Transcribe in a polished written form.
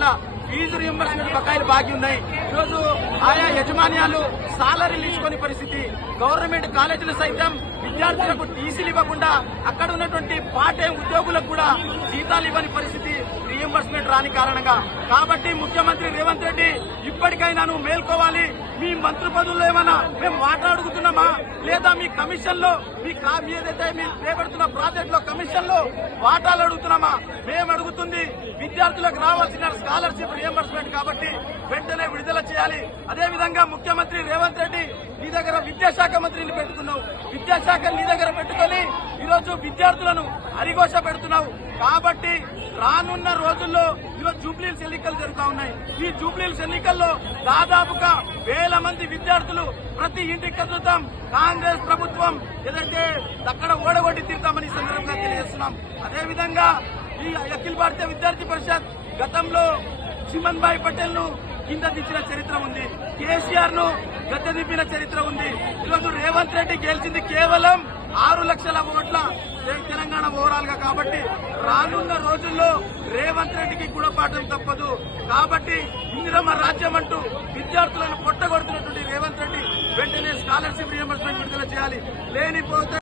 కోట్ల fee reimbursement బకాయిలు బాకీ ఉన్నాయి. ఈరోజు ఆయా యజమాన్యాలు సాలరీలు ఇచ్చుకునే పరిస్థితి. గవర్నమెంట్ కాలేజీలు సైతం విద్యార్థులకు టీసీలు ఇవ్వకుండా అక్కడ ఉన్నటువంటి పార్ట్ టైం ఉద్యోగులకు కూడా జీతాలు ఇవ్వని పరిస్థితి రియంబర్స్మెంట్ రాని కారణంగా. కాబట్టి ముఖ్యమంత్రి రేవంత్ రెడ్డి ఇప్పటికైనా నువ్వు మేల్కోవాలి. మీ మంత్రి పదవుల్లో ఏమైనా మేము మాట్లాడుకుంటున్నామా, లేదా మీ కమిషన్ లో ఏదైతే మీరు చేపడుతున్న ప్రాజెక్ట్ లో కమిషన్ లో వాటాలు అడుగుతున్నామా? మేము అడుగుతుంది విద్యార్థులకు రావాల్సిన స్కాలర్షిప్ రియంబర్స్మెంట్ కాబట్టి వెంటనే విడుదల చేయాలి. అదేవిధంగా ముఖ్యమంత్రి రేవంత్ రెడ్డి నీ దగ్గర విద్యాశాఖ మంత్రిని పెట్టుకున్నావు. విద్యాశాఖ నీ దగ్గర పెట్టుకుని ఈరోజు విద్యార్థులను అరిఘోష పెడుతున్నావు. కాబట్టి రానున్న రోజుల్లో ఈరోజు జూబ్లీహిల్స్ ఎన్నికలు జరుగుతా ఉన్నాయి. ఈ జూబ్లీహిల్స్ ఎన్నికల్లో దాదాపుగా 1000 మంది విద్యార్థులు ప్రతి ఇంటికి కదులుతాం. కాంగ్రెస్ ప్రభుత్వం ఏదైతే అక్కడ ఓడగొట్టి తీరుతామని సందర్భంగా తెలియజేస్తున్నాం. అదేవిధంగా ఈ అఖిల భారతీయ విద్యార్థి పరిషత్ గతంలో చిమన్ భాయ్ పటేల్ ను కింద దించిన చరిత్ర ఉంది. కేసీఆర్ ను గద్దె దింపిన చరిత్ర ఉంది. ఈరోజు రేవంత్ రెడ్డి గెలిచింది కేవలం 6 లక్షల ఓట్ల తెలంగాణ ఓవరాల్ గా. కాబట్టి రానున్న రోజుల్లో రేవంత్ రెడ్డికి గుణపాఠం తప్పదు. కాబట్టి ఇందిరమ్మ రాజ్యం అంటూ విద్యార్థులను పొట్టగొడుతున్నటువంటి రేవంత్ రెడ్డి వెంటనే స్కాలర్షిప్ రియంబర్స్మెంట్ విడుదల చేయాలి. లేనిపోతే